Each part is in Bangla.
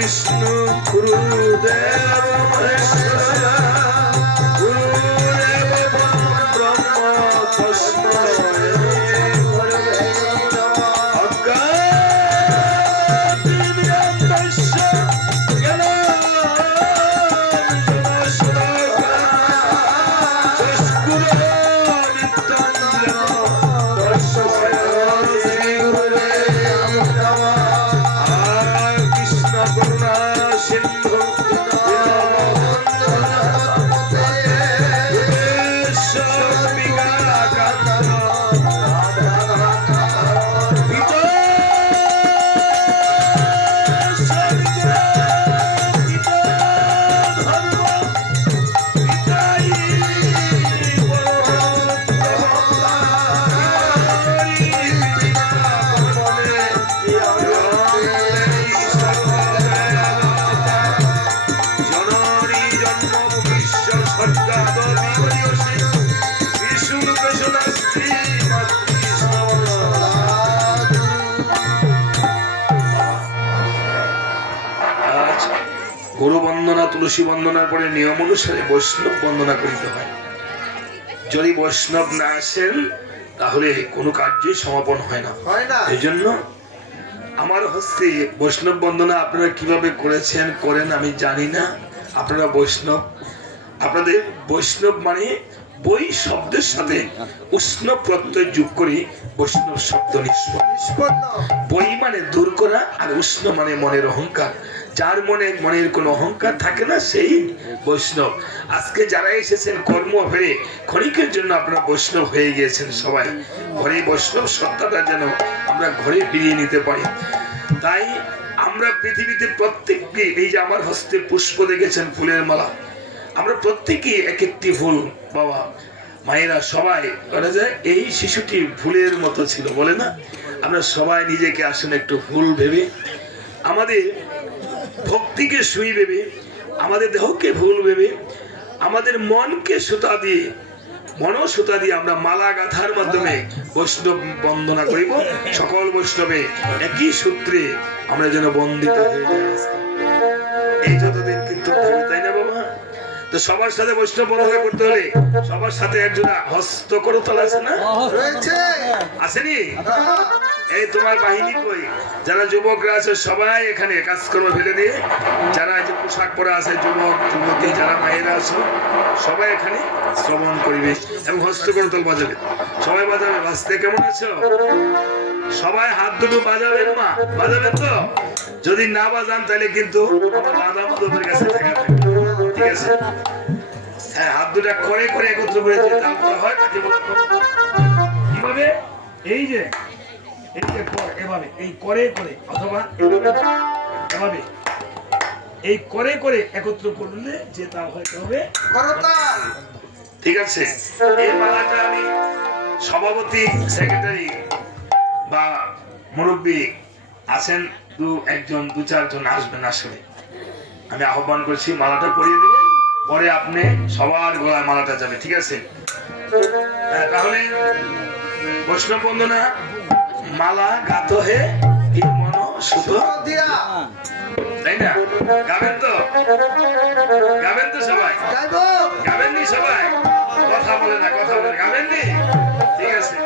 विष्णु गुरुदेव महेश्वर गुरुदेव ब्रह्म तस्मै गुरवे नमः अज्ञानतिमिरन्दस्य ज्ञानाञ्जनशलाकया चक्षुरुन्मिलितं तस्मै श्री गुरुवे नमः कृष्ण करुणा सिंधु গুরু বন্দনা তুলসী বন্দনার পরে নিয়ম অনুসারে বৈষ্ণব বন্দনা করিতে হয়। যদি বৈষ্ণব না আসেন তাহলে কোনো কার্যই সমাপন হয় না। এই জন্য আমার হস্তে বৈষ্ণব বন্দনা আপনারা কিভাবে করেছেন করেন আমি জানি না। আপনারা বৈষ্ণব, আপনাদের বৈষ্ণব মানে বই শব্দের সাথে উষ্ণ প্রত্যয় যোগ করে বৈষ্ণব শব্দ নিষ্পন্ন। বই মানে দূর করা আর উষ্ণ মানে মনের অহংকার। যার মনের কোনো অহংকার থাকে না সেই বৈষ্ণব। আজকে যারা এসেছেন কর্ম ফেরে ক্ষণিকের জন্য আপনারা বৈষ্ণব হয়ে গিয়েছেন। সবাই ঘরে বৈষ্ণব সত্তাটা যেন আমরা ঘরে ফিরিয়ে নিতে পারি। তাই আমরা পৃথিবীতে প্রত্যেককে, এই যে আমার হস্তে পুষ্প দেখেছেন ফুলের মালা, আমরা প্রত্যেকে এক একটি ফুল। বাবা মায়েরা সবাই বলা যায় এই শিশুটি ফুলের মতো ছিল, বলে না? আমরা সবাই নিজেকে আসলে একটু ফুল ভেবে, আমাদের ভক্তিকে সুই ভেবে, আমাদের দেহকে ফুল ভেবে, আমাদের মনকে সুতা দিয়ে, মনসুতা দিয়ে আমরা মালা গাঁথার মাধ্যমে বৈষ্ণব বন্দনা করিব। সকল বৈষ্ণবে একই সূত্রে আমরা যেন বন্দিত হয়ে যাই। এই যতদিন কীর্তন থাকবে, তাই না বাবা? তো সবার সাথে বৈষ্ণব বন্দনা করতে হলে সবার সাথে একজন হস্ত করতল আছে না? আসেনি? এই তোমার বাহিনী কই? যারা যুবকরা আছে সবাই এখানে কাজকর্ম ফেলে দিয়ে, যারা যে পোশাক পরে আছে যুবক যুবতী, যারা মায়েরা আছে সবাই এখানে শ্রবণ করিবে এবং হস্ত করতল বাজাবে। সবাই বাজাবে। বাজতে কেমন আছো? সবাই হাত দুটো বাজাবেন মা, বাজাবেন তো? যদি না বাজান তাহলে কিন্তু দাদা মদনের কাছে থাকা থাকবে। ঠিক আছে? হ্যাঁ, হাত দুটা করে করে একত্র করে যে দাম করা হয় তাকে বলা কিভাবে? এই যে এভাবে, এই করে করে অথবা এভাবে, এই করে করে একত্র করলে যে তা হয়তো হবে করতাল। ঠিক আছে? এই মালাটা আমি সভাপতি, সেক্রেটারি বা মুরব্বী আছেন একজন দু চারজন আসবেন, আসলে আমি আহ্বান করছি মালাটা পরিয়ে দেব, পরে আপনি সবার গলায় মালাটা যাবে। ঠিক আছে? তাহলে বৈষ্ণব বন্দনা মালা গাত হে মন সুতো দিয়া, তাই না? গাবেন তো? গাবেন তো সবাই? গাবেন নি সবাই? কথা বলে না, কথা বলে গাবেন নি? ঠিক আছে,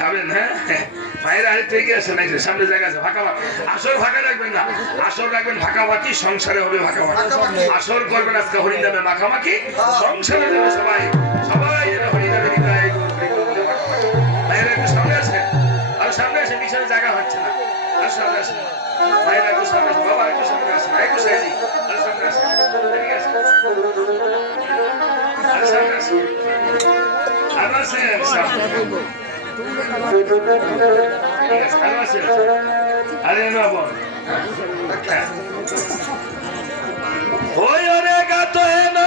গাবেন। হ্যাঁ, মায়ের আরেকটু এগিয়ে আসে, নাই সামনে জায়গা আছে, ফাঁকা আসর ফাঁকা রাখবেন না, আসর রাখবেন ফাঁকাফাঁকি, সংসারে হবে ফাঁকাফাঁকি। আসর করবেন আজকে হরিনামে মাখামাখি, সংসারে যাবে সবাই, সবাই যেন হরিনামে হৃদয় মায়েরা একটু সামনে আসেন, আর সামনে আসেন, পিছনে জায়গা হচ্ছে না, আর সামনে আসেন মায়েরা একটু সামনে আসেন, বাবা একটু সামনে আসেন, একটু সাইজি, আর সামনে আসেন, আর সামনে আসেন, আর আসেন সামনে। ঠিক আছে, আর আসেন, আরে বাবন ওই ওরে গাতো না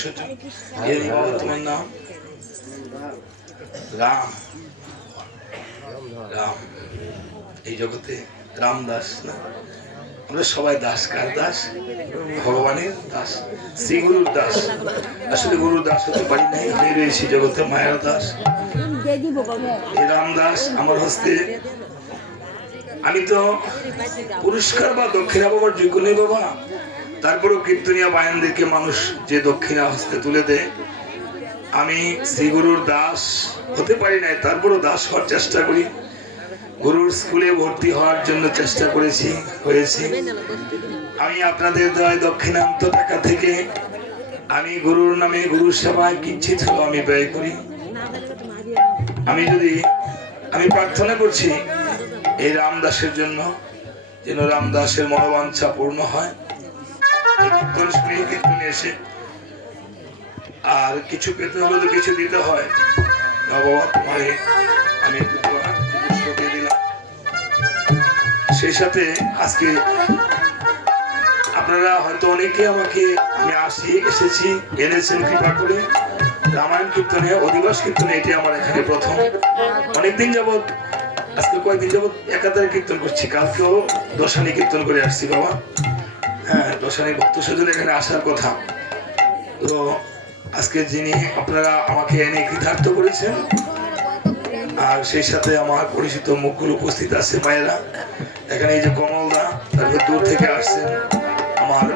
বছর জন্য। বাবা তোমার নাম? রাম। রাম এই জগতে রাম দাস না, আমরা সবাই দাস। কার দাস? ভগবানের দাস, শ্রী গুরুর দাস। আসলে গুরুর দাস হতে পারি নাই, আমি রয়েছি জগতে মায়ের দাস। এই রাম দাস আমার হস্তে, আমি তো পুরস্কার বা দক্ষিণা পাবার যোগ্য নেই বাবা, তারপরেও কীর্তনিয়া বায়ানদেরকে মানুষ যে দক্ষিণা হস্তে তুলে দেয়, আমি শ্রী গুরুর দাস হতে পারি নাই, তারপরও দাস হওয়ার চেষ্টা করি। গুরুর স্কুলে ভর্তি হওয়ার জন্য চেষ্টা করেছি, হয়েছি। আমি আপনাদের দেওয়া দক্ষিণান্ত টাকা থেকে আমি গুরুর নামে গুরু সেবায় কিঞ্চিত হলেও আমি ব্যয় করি। আমি প্রার্থনা করছি এই রামদাসের জন্য, যেন রামদাসের মনোবাঞ্ছা পূর্ণ হয়। কীর্তন শুনে কীর্তনে এসে আর কিছু পেতে হলে তো কিছু দিতে হয়। বাবা তোমার আমি দিয়ে দিলাম। সেই সাথে আজকে আপনারা হয়তো অনেকে আমাকে, আমি এসেছি এনেছেন কৃপা করে রামায়ণ কীর্তনে, অধিবাস কীর্তনে। এটি আমার এখানে প্রথম। অনেকদিন যাবৎ, আজকে কয়েকদিন যাবৎ একাধারে কীর্তন করছি। কালকেও দশানি কীর্তন করে আসছি বাবা। হ্যাঁ, দশানি ভক্ত সজন এখানে আসার কথা। তো আজকে যিনি আপনারা আমাকে এনে কৃতার্থ করেছেন, আর সেই সাথে আমার পরিচিত মুখগুলো উপস্থিত আছে মায়েরা এখানে। এই যে কমলদা, তারপর দূর থেকে আসছেন আমার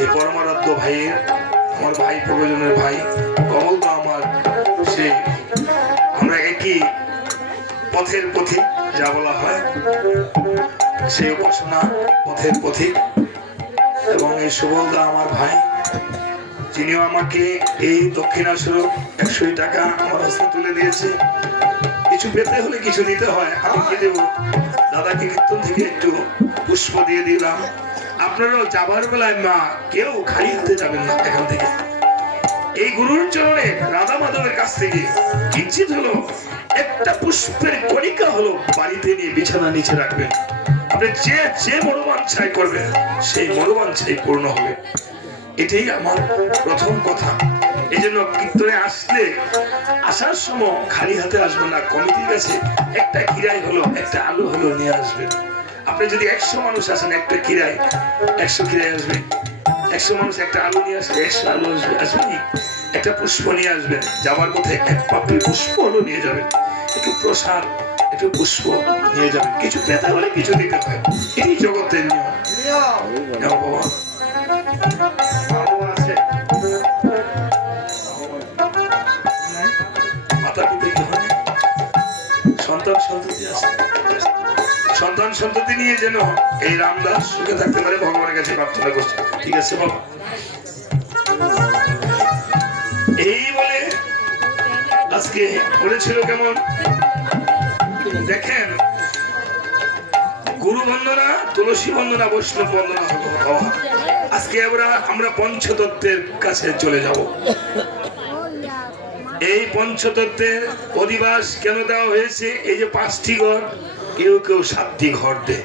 এই পরমারাধ্য ভাইয়ের, আমার ভাই প্রয়োজনের ভাই কমলদা আমার, সেই আমরা একই পথের পথিক যা বলা হয়, সেই উপাসনা পথের পথিক। এবং এই সুবলদা আমার ভাই, যিনিও আমাকে এই দক্ষিণা স্বরূপ 100 টাকা আমার হস্তে তুলে দিয়েছে। কিছু পেতে হলে কিছু দিতে হয়, আমি কি দেবো? দাদাকে কীর্তন থেকে একটু পুষ্প দিয়ে দিলাম। আপনারাও যাবার বেলায় মা কেউ খালি হাতে যাবেন না এখান থেকে। এই গুরুর চরণে রাধা মাধবের কাছ থেকে কিঞ্চিত হলো একটা পুষ্পের কণিকা হলো বাড়িতে নিয়ে বিছানা নিচে রাখবেন। আপনি যে মনোবাঞ্ছাই করবেন সেই মনোবাঞ্ছাই পূর্ণ হবে। এটাই আমার প্রথম কথা। এই জন্য কীর্তনে আসলে, আসার সময় খালি হাতে আসবেন না। কমিটির কাছে একটা খিরাই হলো, একটা আলু হলো নিয়ে আসবেন। আপনি যদি 100 মানুষ আসেন, একটা খিরাই 100 খিরাই আসবে। 100 মানুষ একটা আলু নিয়ে আসবে, 100 আলু আসবেনি। একটা পুষ্প নিয়ে আসবেন, যাবার পথে এক পাপড়ি পুষ্প হলো নিয়ে যাবেন। একটু প্রসাদ, একটু পুষ্প নিয়ে যাবেন। কিছু পেতে হলে কিছু দিতে হয়, এই জগতের নিয়ম। বাবা সন্তান সন্ততি নিয়ে যেন এই রামদাস সুখে থাকতে পারে, ভগবানের কাছে প্রার্থনা করছে। ঠিক আছে বাবা? এই বলে আজকে বলেছিল কেমন দেখেন, গুরু বন্দনা, তুলসী বন্দনা, বৈষ্ণব বন্দনা হওয়া। আজকে আমরা পঞ্চতত্ত্বের কাছে চলে যাব। এই পঞ্চতত্ত্বের অধিবাস কেন দেওয়া হয়েছে? এই যে 5টি ঘর, কেউ কেউ 7টি ঘর দেয়।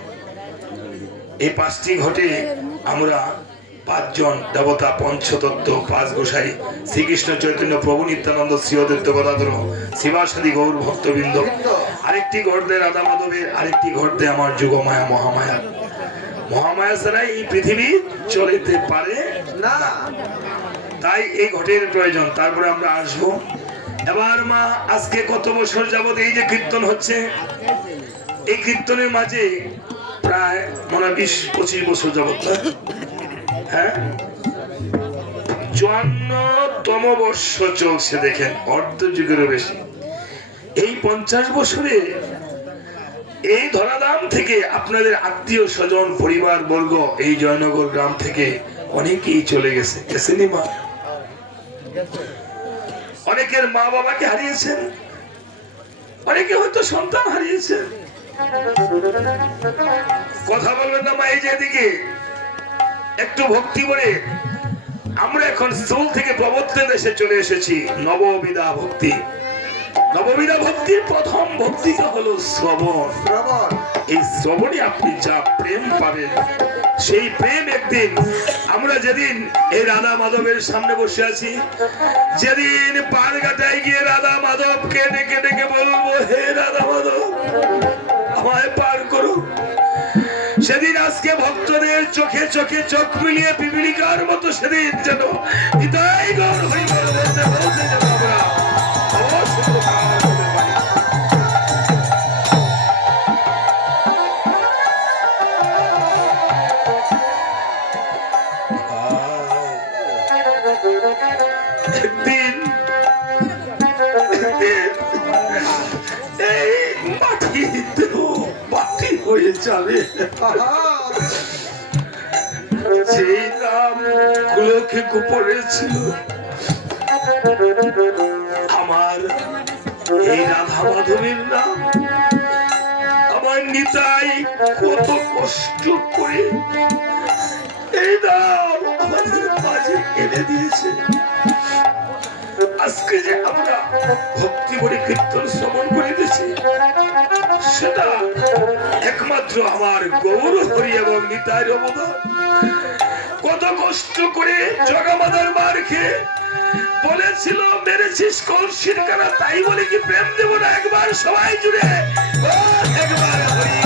এই 5টি ঘটে আমরা 5 জন দেবতা, পঞ্চতত্ত্ব, 5 গোসাই, শ্রীকৃষ্ণ চৈতন্য প্রভু নিত্যানন্দ, শ্রী অদ্বৈত গদাধর, শিবাসাদি গৌর ভক্তবৃন্দ। আরেকটি ঘর দেয় রাধা মাধবের, আরেকটি ঘর দেয় আমার যুগমায়া মহামায়া। মহামায়া ছাড়া এই পৃথিবী চলিতে পারে না, তাই এই ঘটের প্রয়োজন। তারপরে আমরা আসবো। এবার মা, আজকে কত বছর যাবত এই যে কীর্তন হচ্ছে, এই কীর্তনের মাঝে প্রায় মনে 20-25 বছর যাবত, হ্যাঁ 54তম বর্ষ চলছে। দেখেন, অর্ধ যুগেরও বেশি। এই 50 বছরে এই ধরাধাম থেকে আপনাদের আত্মীয় স্বজন, পরিবার বর্গ, এই জয়নগর গ্রাম থেকে অনেকেই চলে গেছে। গেছেনি মা? অনেকের মা বাবাকে হারিয়েছেন, অনেকে হয়তো সন্তান হারিয়েছেন। কথা বলবেন না মা, এই যে এদিকে একটু ভক্তি করে আমরা এখন স্থূল থেকে প্রবর্তন দেশে চলে এসেছি। নববিধা ভক্তি, নবমীরা ভক্তির প্রথম ভক্তিটা হলো শ্রবণ। এই শ্রবণে আপনি যা প্রেম পাবেন, সেই প্রেম একদিন আমরা যেদিন এই রাধা মাধবের সামনে বসে আছি, যেদিন পাড়ঘাটায় গিয়ে রাধা মাধবকে ডেকে ডেকে বলবো, হে রাধা মাধব আমায় পার করো, সেদিন আজকে ভক্তদের চোখে চোখে চোখ মিলিয়ে পিপিলিকার মতো সেদিন যেন হৃদয় গৌর হয়ে বলতে বলতে যেন আমরা অবশ্যই কামনা করতে পারি। একদিন এই মাটিতেও মাটি হয়ে যাবে, সেই নাম গুলোকে গোপনে ছিল আমার এই রাধা মাধবীর নাম। আমার নিতাই কত কষ্ট করে এই নাম আমাদের মাঝে এনে দিয়েছে। আজকে যে আমরা ভক্তি করে কীর্তন শ্রবণ করিতেছি, সেটা একমাত্র আমার গৌর হরি এবং নিতাইর অবদান। কত কষ্ট করে জগামাদার মার খেয়ে বলেছিল, মেরেছিস কলসির কানা, তাই বলে কি প্রেম দেব না? একবার সবাই জুড়ে একবার হরি।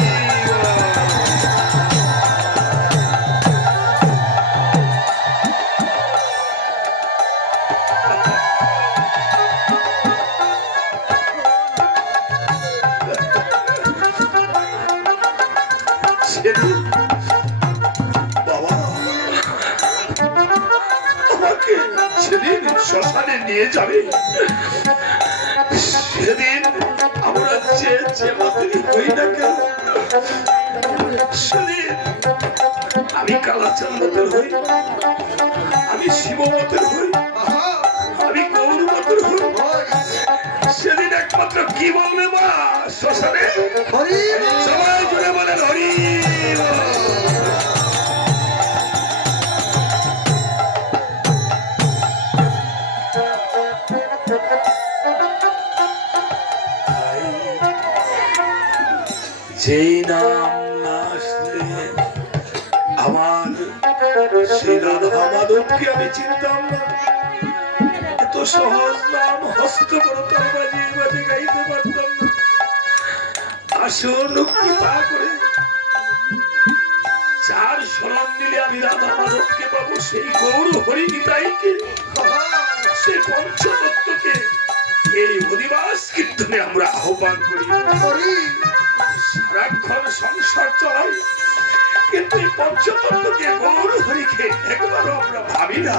সেদিন শ্মশানে নিয়ে যাবে, সেদিন আমরা যে মতনই হই না কেন, সেদিন আমি কালাচাঁদ মতের হই, আমি শিব মতের হই, আমি গৌর মতের হই, সেদিন একমাত্র কি বলবে মা শ্মশানে? সবাই জুড়ে বলেন হরি। যেই নাম না আসলে আমার সেই রাধা মাধবকে আমি চিনতাম না। এত সহজ নাম হস্ত করতাম, বাজিয়ে বাজে গাইতে পারতাম না। আসুন কৃপা করে যার শরণ নিলে আমি রাধা মাধবকে পাবো, সেই গৌর হরি নিতাইকে, সেই পঞ্চতত্ত্বকে এই অধিবাস কীর্তনে আমরা আহ্বান করি। সারাক্ষণ সংসার চলাই, কিন্তু এই পঞ্চতত্ত্বকে গৌর হরিকে একবারও আমরা ভাবি না।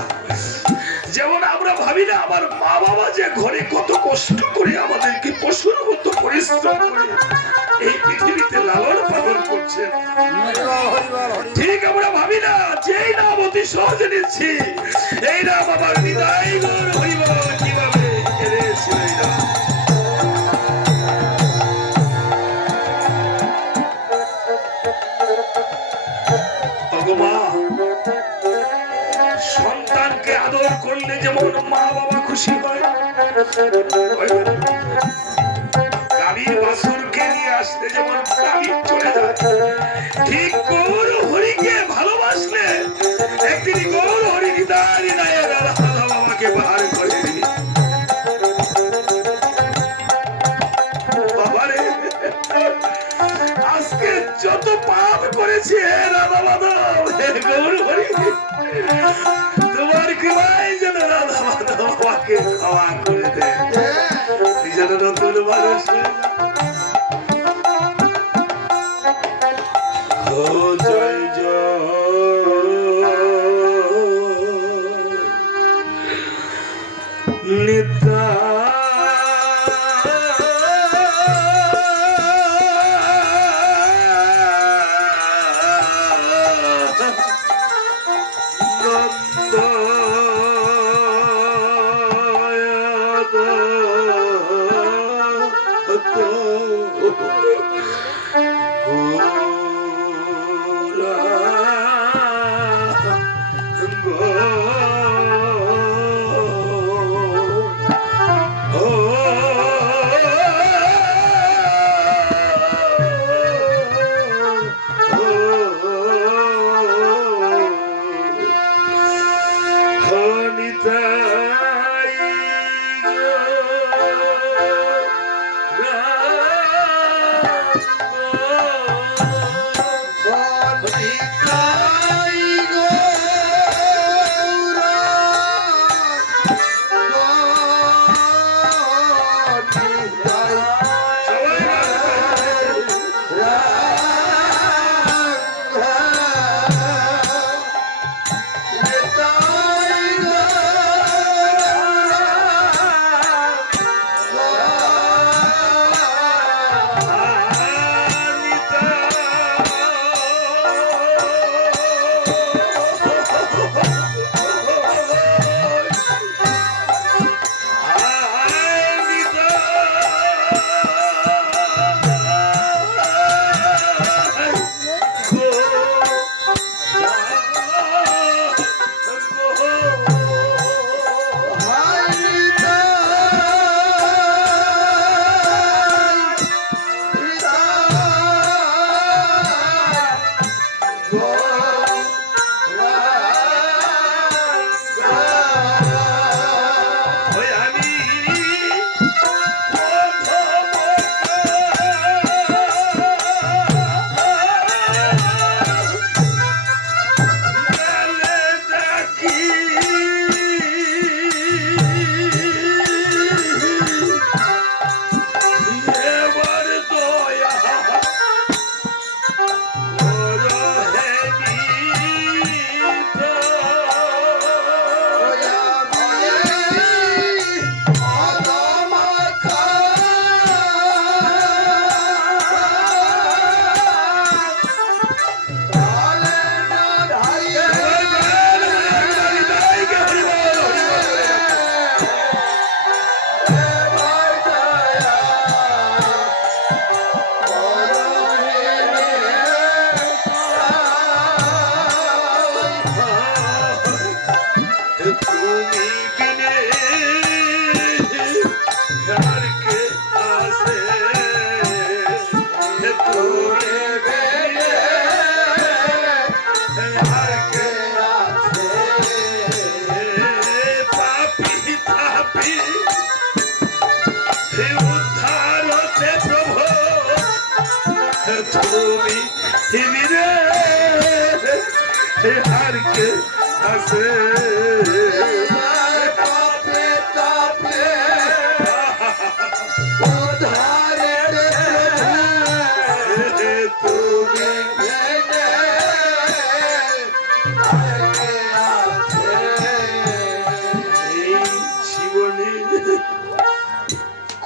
যেমন আমরা ভাবি না আমার মা বাবা যে ঘরে কত কষ্ট করে আমাদেরকে পশুর মতো পরিশ্রম করে এই পৃথিবীতে লালন পালন করছেন, ঠিক আমরা ভাবি না যেই নাম অতি সহজে নিচ্ছি, এই নাম আমার নিতাই গৌর হরি বল কিভাবে এনেছিল এই নাম। সন্তানকে আদর করলে যেমন মা বাবা খুশি হয়, গাভীর বাছুরকে নিয়ে আসতে যেমন গাভী চলে যায়, ঠিক গৌর হরিকে ভালোবাসলে একদিন গৌর হরি নিতাই রাধা বাবাকে বাহার করে দিবি। বাবারে আজকে যত পাপ করেছি হে রাধা মাধব, হে গৌর হরি, তোমার কৃপায় যেন রাধা মাধব আমাকে ক্ষমা করে দেয়, যেন নতুন মানুষ। জয় জয় নিতাই।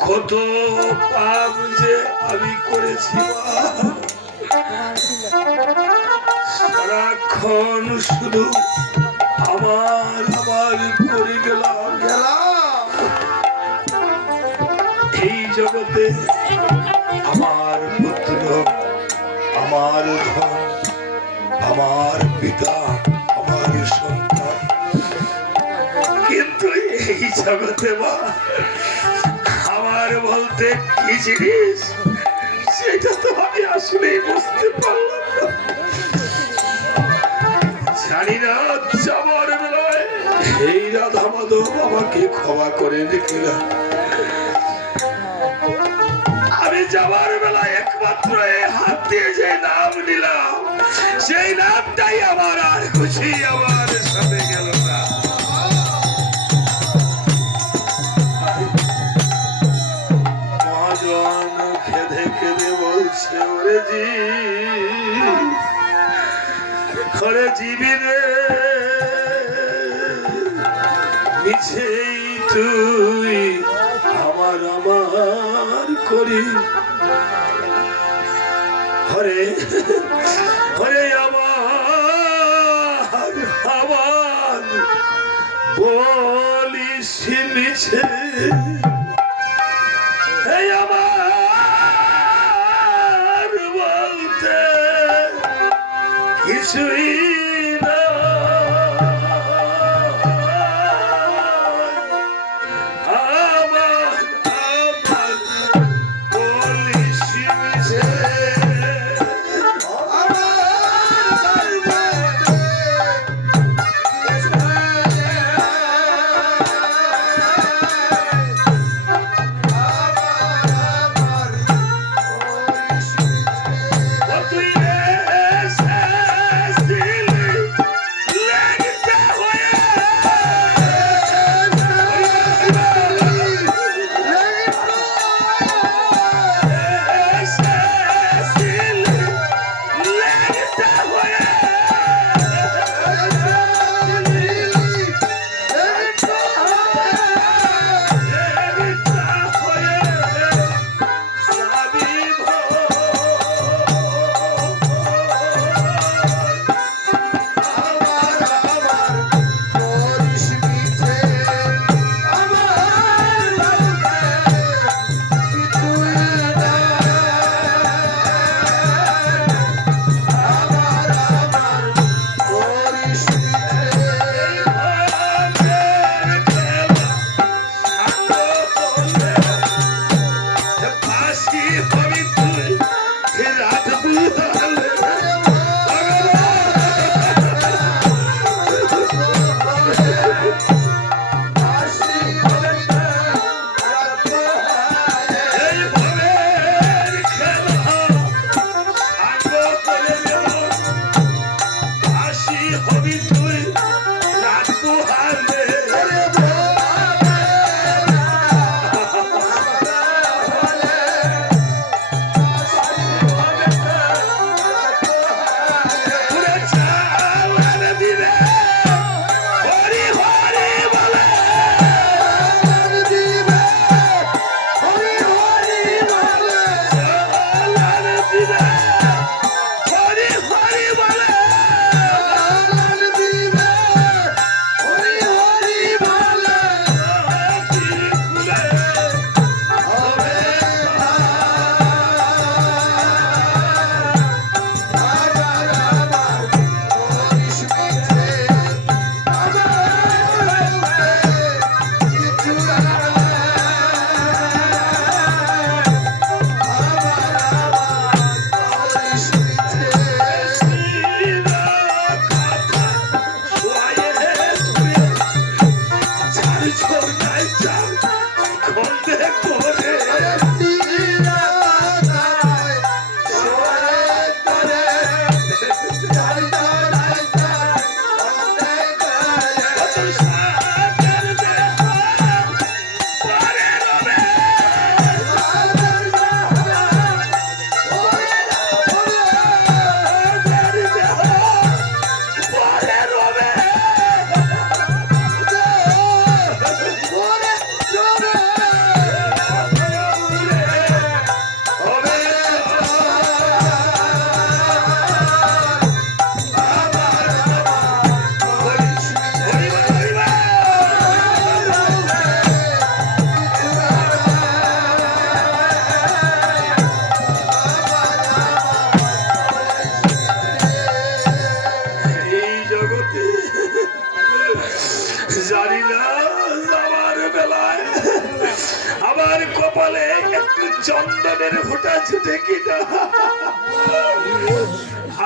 কত পাপ যে আমি করেছি সারাক্ষণ শুধু আমার আমার করে গেলাম এই জগতে আমার পুত্র আমার ধন আমার পিতা আমার সন্তান কিন্তু এই জগতে বা আমার বলতে কি জিনিস সেটা তো আমি আসলেই বুঝতে পারলাম না। জানি না যাবার বেলায় এই রাধা মাধব আমাকে ক্ষমা করে রেখে আমি যাবার বেলায় একমাত্র হাত দিয়ে যে নাম নিলাম সেই নামটাই আমার আর খুশি আমার সাথে গেল না। মহাজন খেদে খেদে বলছে ওরে জীবী রে মিছেই তুই আমার আমার করি হরে হরে আমার আমার বলিস মিছে আমার বলতে কিছুই বেলায় আমার কপালে একটু চন্দনের ফোঁটা ছুটে কিনা।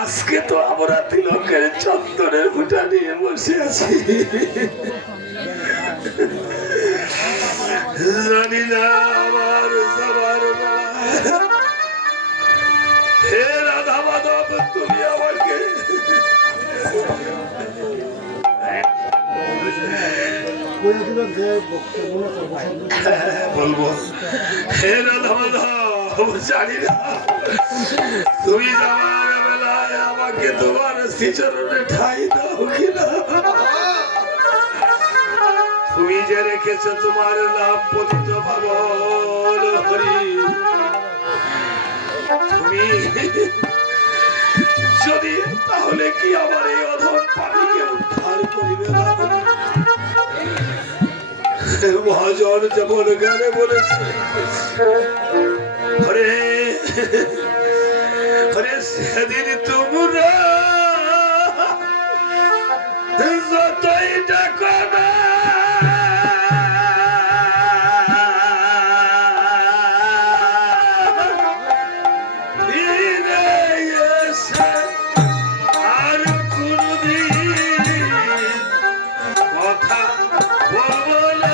আজকে তো আমরা তিলকের চন্দনের ফোঁটা নিয়ে বসে আছি, জানি না আমার যাবার বেলায় হে রাধা মাধব তুমি আমাকে বলবো, হে রাধা মাধব জানি না তুমি যাবার বেলায় আমাকে তোমার শ্রীচরণে ঠাই দাও কিনা। তুমি যে রেখেছ তোমার নাম পতিত পাবন হরি, তুমি যদি তাহলে কি আমার এই অধম পানিকে উদ্ধার করিবে না? মহাজন যেমন গানে বলেছে, হরে হরে সেদিন তোমরা যতই ডাকো না আর কোনদিন কথা বলবো না।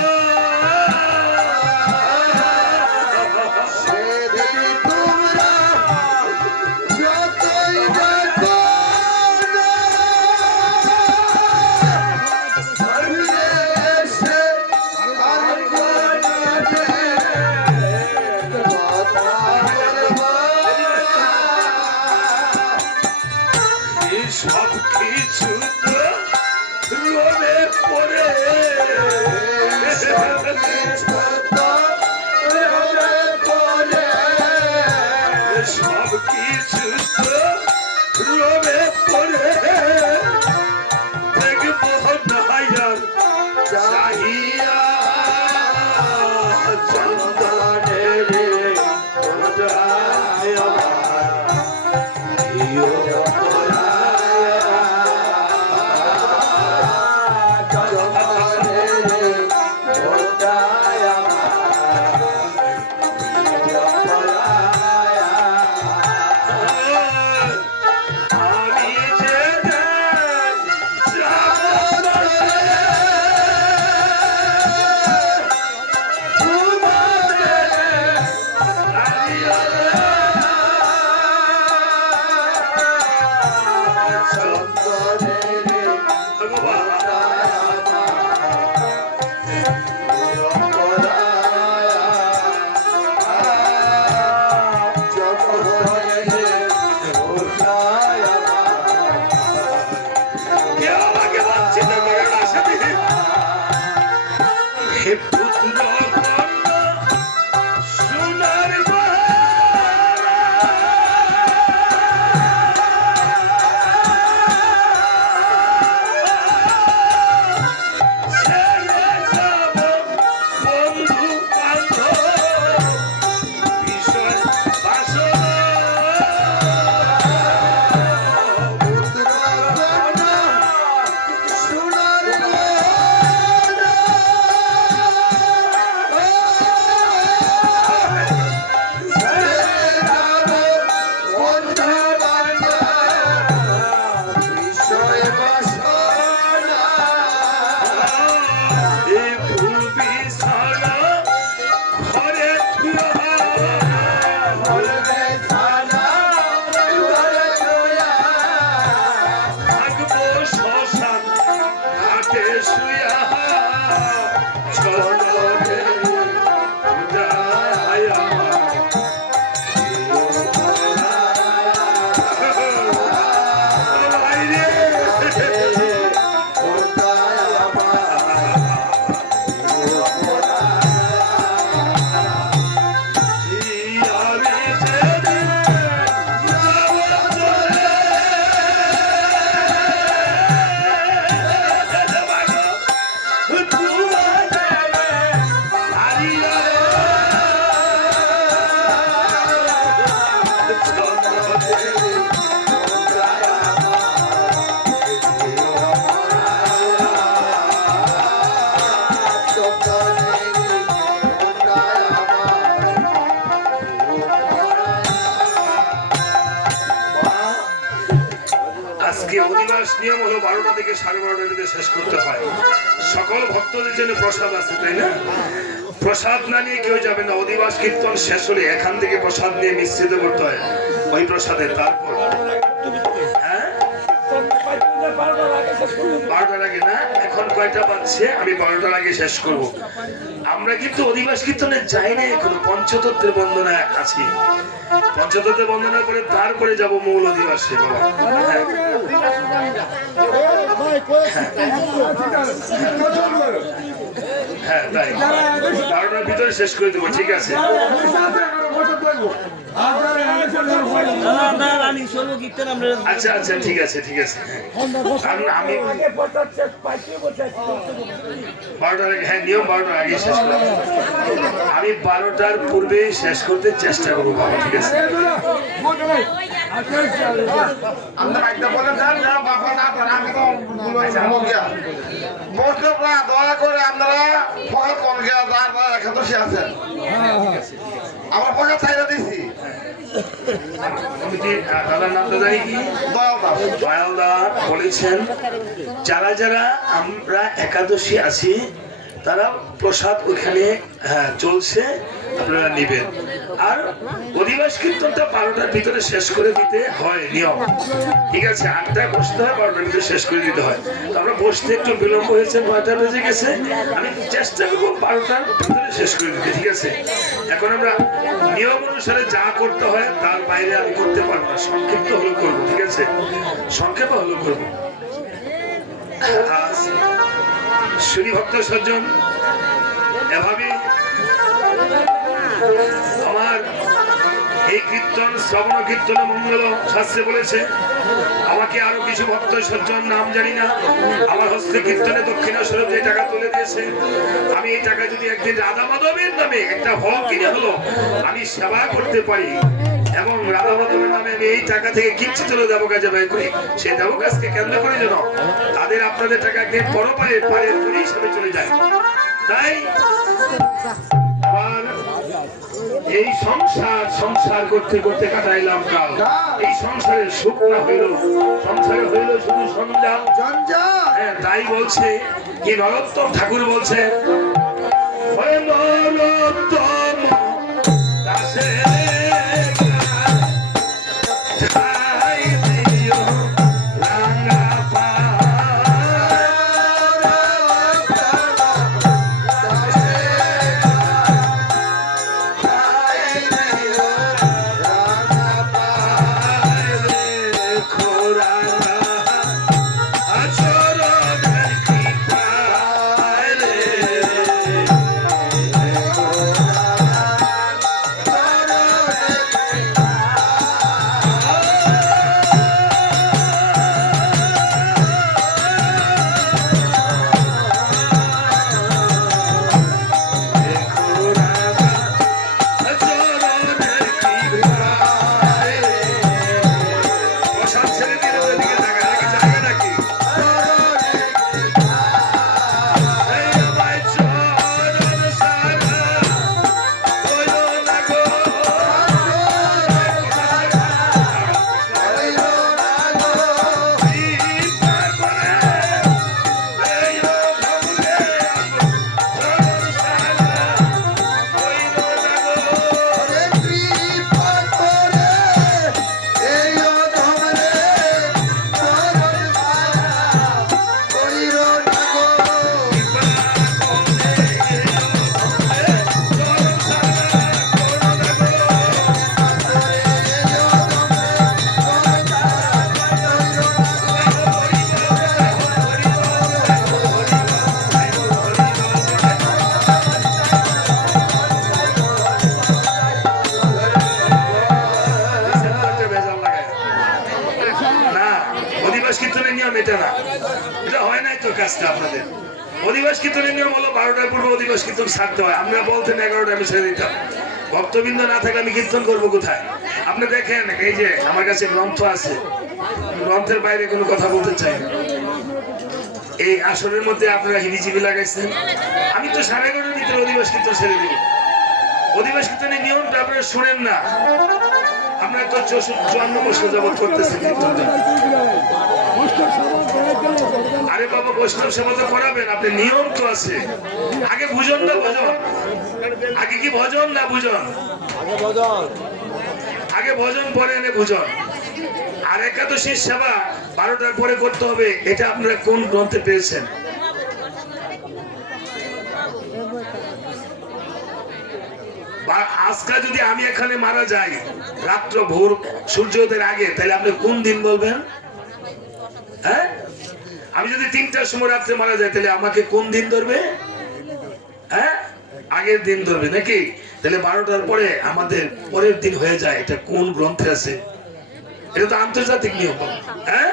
সব কিছু তো লোভে পড়ে, সব কিছু তো লোভে পড়ে, সব কিছু তো লোভে পড়ে দেখবো নাইয়ার চাহিয়া চন্দনের ফোঁটায় আমার নিয়ম হলো 12টা থেকে 12:30টার মধ্যে শেষ করতে হয়। সকল ভক্তদের জন্য প্রসাদ আছে, তাই না? প্রসাদ না নিয়ে কেউ যাবে না। অধিবাস কীর্তন শেষ হলে এখান থেকে প্রসাদ নিয়ে মিশ্রিত করতে হয় ওই প্রসাদে। তারপর হ্যাঁ 12টার আগে না, এখন কয়টা বাজছে? আমি 12টার আগে শেষ করব। আমরা কিন্তু অধিবাস কীর্তনে যাই না এখনো, পঞ্চতত্ত্বের বন্দনায় আছি। পঞ্চতত্ত্বের বন্দনা করে তারপরে যাব মূল অধিবাসে। বাবা হ্যাঁ তাই 12টার ভিতরে শেষ করে দেবো, ঠিক আছে? আচ্ছা আচ্ছা ঠিক আছে ঠিক আছে। কারণ আমি 12টার আগে, হ্যাঁ নিয়ম 12টার আগে শেষ করবো। আমি 12টার পূর্বে শেষ করতে চেষ্টা করবো বাবা, ঠিক আছে? দয়া করে আপনারা ফকাত কম গিয়া একাদশী আছেন, আমার পয়সা চাইরা দিছি। দাদার নামটা জানি কি? দয়াল দা বলেছেন যারা যারা আমরা একাদশী আছি তারা প্রসাদ ওইখানে চলছে, আপনারা নিবেন। আর অধিবাস কীর্তনটা 12টার ভিতরে শেষ করে দিতে হয় নিয়ম, ঠিক আছে? 8টায় বসতে হয়, 12টার ভিতরে শেষ করে দিতে হয়। তো আমরা বসতে একটু বিলম্ব হয়েছে, 9টা বেজে গেছে। আমি চেষ্টা করবো 12টার ভিতরে শেষ করে দিতে, ঠিক আছে? এখন আমরা নিয়ম অনুসারে যা করতে হয় তার বাইরে আমি করতে পারবো না, সংক্ষিপ্ত হলেও করবো, ঠিক আছে? সংক্ষেপ হলেও করবো। শুনি ভক্ত সজ্জন, এভাবে আমার এই কীর্তন শ্রবণ কীর্তন মঙ্গল শাস্ত্রে বলেছে। আমাকে আরো কিছু ভক্ত সজ্জন, নাম জানি না, আমার হস্তে কীর্তনে দক্ষিণা স্বরূপ যে টাকা তুলে দিয়েছে, আমি এই টাকা যদি একদিন রাধা মাধবের নামে একটা ফল কিনে হলো আমি সেবা করতে পারি, এবং রাধা মাধবের নামে আমি এই টাকা থেকে কিচ্ছু তুলে দেবো কাজে ব্যয় করি, সেই দেবো কাজকে কেন্দ্র করে যেন তাদের আপনাদের টাকা একদিন পরপারের পারের তুলি হিসাবে চলে যায়। তাই আবার এই সংসার করতে করতে কাটাইলাম কাল। এই সংসারের সুখ না হইল, সংসারে হইল শুধু সঞ্জাল। হ্যাঁ তাই বলছে কি নরোত্তম ঠাকুর বলছে, নরোত্তম দাসে অধিবাস কীর্তনের নিয়ম হলো 12টার পূর্বে অধিবাস কীর্তন ছাড়তে হয়। আমরা বলতেন 11টায় আমি ছেড়ে দিতাম। ভক্তবৃন্দ না থাকলে আমি কীর্তন করবো কোথায়? আপনি দেখেন এই যে আমার কাছে গ্রন্থ আছে, গ্রন্থের বাইরে কোনো কথা বলতে চাই না। এই আসরের মধ্যে আপনারা হিবিজিবি লাগাইছেন, আমি তো 11:30টার ভিতরে অধিবাস কীর্তন ছেড়ে দিব। অধিবাস কীর্তনের নিয়মটা আপনারা শুনেন না, আপনারা তো 54 বছর যাবৎ করতেছেন কীর্তনটা। আরে বাবা বৈষ্ণব সেবা তো করাবেন, আপনি নিয়ম তো আছে। আগে ভোজন না ভজন, আগে কি ভজন না ভোজন? আগে ভজন পরে এনে ভোজন। আর একাদশীর সেবা 12টার পরে করতে হবে, এটা আপনারা কোন গ্রন্থে পেয়েছেন? আজকে যদি আমি এখানে মারা যাই রাত্র ভোর সূর্যোদয়ের আগে, তাহলে আপনি কোন দিন বলবেন? হ্যাঁ, আমি যদি 3টার সময় রাত্রে মারা যাই, তাহলে আমাকে কোন দিন ধরবে? হ্যাঁ, আগের দিন ধরবে নাকি? তাহলে 12টার পরে আমাদের পরের দিন হয়ে যায়, এটা কোন গ্রন্থে আছে? এটা তো আন্তর্জাতিক নিয়ম। হ্যাঁ,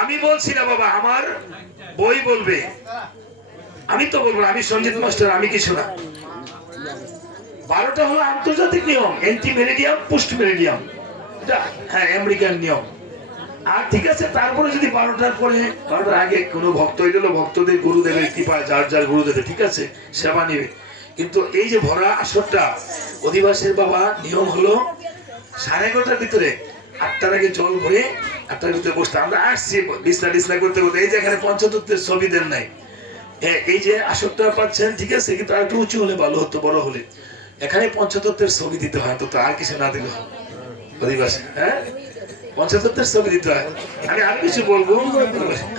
আমি বলছি না বাবা, আমার বই বলবে, আমি তো বলবো না। আমি সঞ্জিত মাস্টার, আমি কিছু না। 12টা হলো আন্তর্জাতিক নিয়ম, এন্টি মেরিডিয়াম পোস্ট মেরিডিয়াম, এটা হ্যাঁ আমেরিকান নিয়ম। আর ঠিক আছে, তারপরে যদি 12টার পরে 12টার আগে কোনো ভক্ত হয়ে গেল, ভক্তদের গুরুদেবের কৃপায় যার যার গুরুদেবের ঠিক আছে সেবা নেবে। কিন্তু এই যে ভরা আসরটা অধিবাসের বাবা নিয়ম হলো 11:30টার ভিতরে 8টার আগে জল ভরে 8টার ভিতরে বসতে। আমরা আসছি বিছনা করতে করতে, এই যে এখানে পঞ্চতত্ত্বের ছবি দেন নাই, এই যে আসরটা পাচ্ছেন ঠিক আছে, কিন্তু আর একটু উঁচু হলে ভালো হতো, বড় হলে। এখানে পঞ্চতত্ত্বের ছবি দিতে হয়, তো আর কিছু না দিলে অধিবাসী। হ্যাঁ, পঞ্চতত্ত্বের ছবি দিতে হয়। আমি আর কিছু বলবো।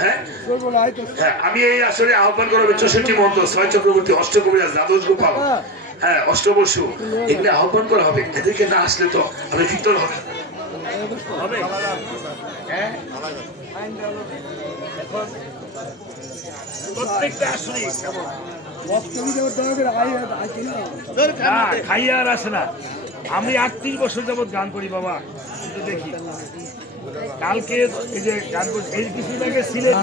হ্যাঁ, আমি এই আসরে আহ্বান করবো 64 মন্ত্র, 6 চক্রবর্তী, অষ্টকবিরাজ, দ্বাদশ গোপাল, হ্যাঁ অষ্টবসু, এগুলো আহ্বান করা হবে। এদেরকে না আসলে তো আপনি কীর্তন হবে। প্রত্যেকটা আসলে খাইয়া আর আসে না। আমি 38 বছর যাবৎ গান করি বাবা, দেখি কালকে এই যে গান করছি, এই কিছুদিন আগে সিলেট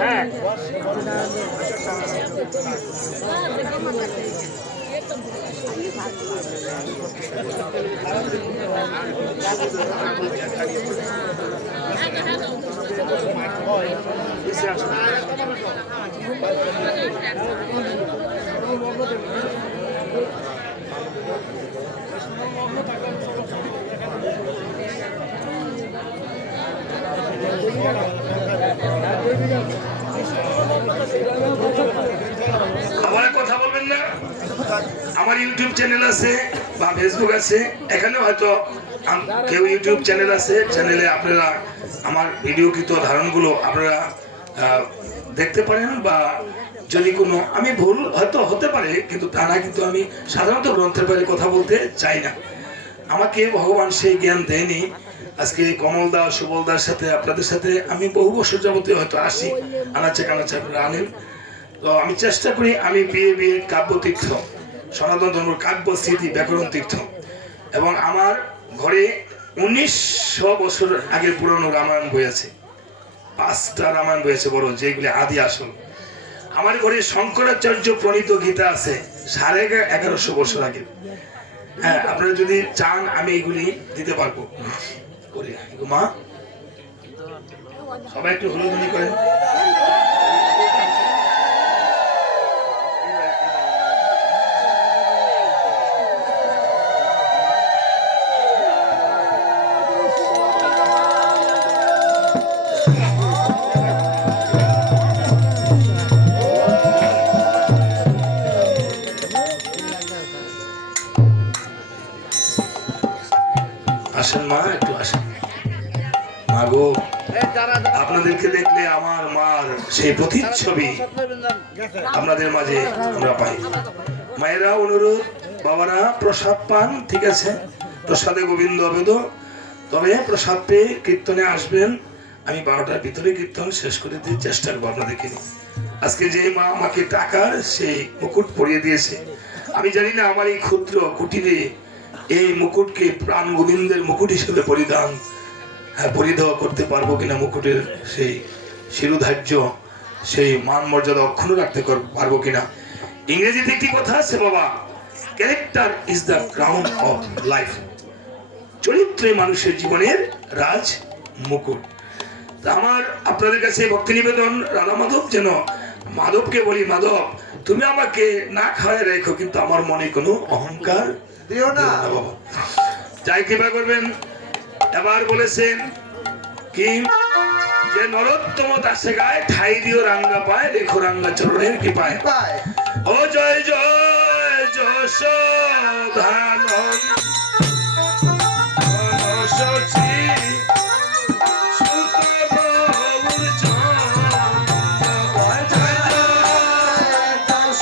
হ্যাঁ আবার কথা বলবেন না। আমার ইউটিউব চ্যানেল আছে বা ফেসবুক আছে, এখানে হয়তো কেউ ইউটিউব চ্যানেল আছে, চ্যানেলে আপনারা আমার ভিডিওকৃত ধারণগুলো আপনারা দেখতে পারেন। বা যদি কোনো আমি ভুল হয়তো হতে পারে, কিন্তু তা না, কিন্তু আমি সাধারণত গ্রন্থের বাইরে কথা বলতে চাই না। আমাকে ভগবান সেই জ্ঞান দেয়নি। আজকে কমলদা সুবলদার সাথে আপনাদের সাথে আমি বহু বছর যাবতীয় হয়তো আসি, আনাচে কানাচে আপনারা আনেন। তো আমি চেষ্টা করি, আমি বিয়ে কাব্যতীর্থ, সনাতন ধর্ম কাব্য স্মৃতি ব্যাকরণ তীর্থ, এবং আমার ঘরে 1900 বছর আগের পুরনো রামায়ণ বই আছে। 5টা রামায়ণ বই আছে বড়, যেগুলি আদি আসল। আমার ঘরে শঙ্করাচার্য প্রণীত গীতা আছে 1150 বছর আগে। হ্যাঁ, আপনারা যদি চান আমি এইগুলি দিতে পারবো। মা সবাই একটু হলুদনি করেন। আসেন মা, একটু আসেন। মা গো, আপনাদেরকে দেখলে আমার মার সেই প্রতিচ্ছবি আপনাদের মাঝে আমরা পাই। মায়েরা অনুরোধ, বাবারা প্রসাদ পান, ঠিক আছে, প্রসাদে গোবিন্দ অবেদ। তবে প্রসাদ পেয়ে কীর্তনে আসবেন। আমি 12টার ভিতরে কীর্তন শেষ করে দিয়ে চেষ্টা করবো আপনাদেরকে নিয়ে। আজকে যে মা আমাকে টাকার সেই মুকুট পরিয়ে দিয়েছে, আমি জানি না আমার এই ক্ষুদ্র কুটিরে এই মুকুটকে প্রাণ গোবিন্দের মুকুট হিসেবে পরিধান করতে পারবো কিনা, মুকুটের সেই শিরোধার্য সেই মান মর্যাদা অক্ষুণ্ণ রাখতে পারবো কিনা। ইংরেজিতে একটি কথা আছে বাবা, character is the crown of life. চরিত্রে মানুষের জীবনের রাজ মুকুট। তা আমার আপনাদের কাছে ভক্তি নিবেদন, রাধা মাধব যেন মাধবকে বলি, মাধব তুমি আমাকে না খাওয়ায় রেখো, কিন্তু আমার মনে কোনো অহংকার দিও না বাবা। যাই কৃপা করবেন। এবার বলেছেন কি যে নরোত্তম দাসে গায় ঠাই দিও রাঙ্গা পায় রেখো রাঙ্গা চরণের কি পায় ও জয় জয় যশোধানন্দ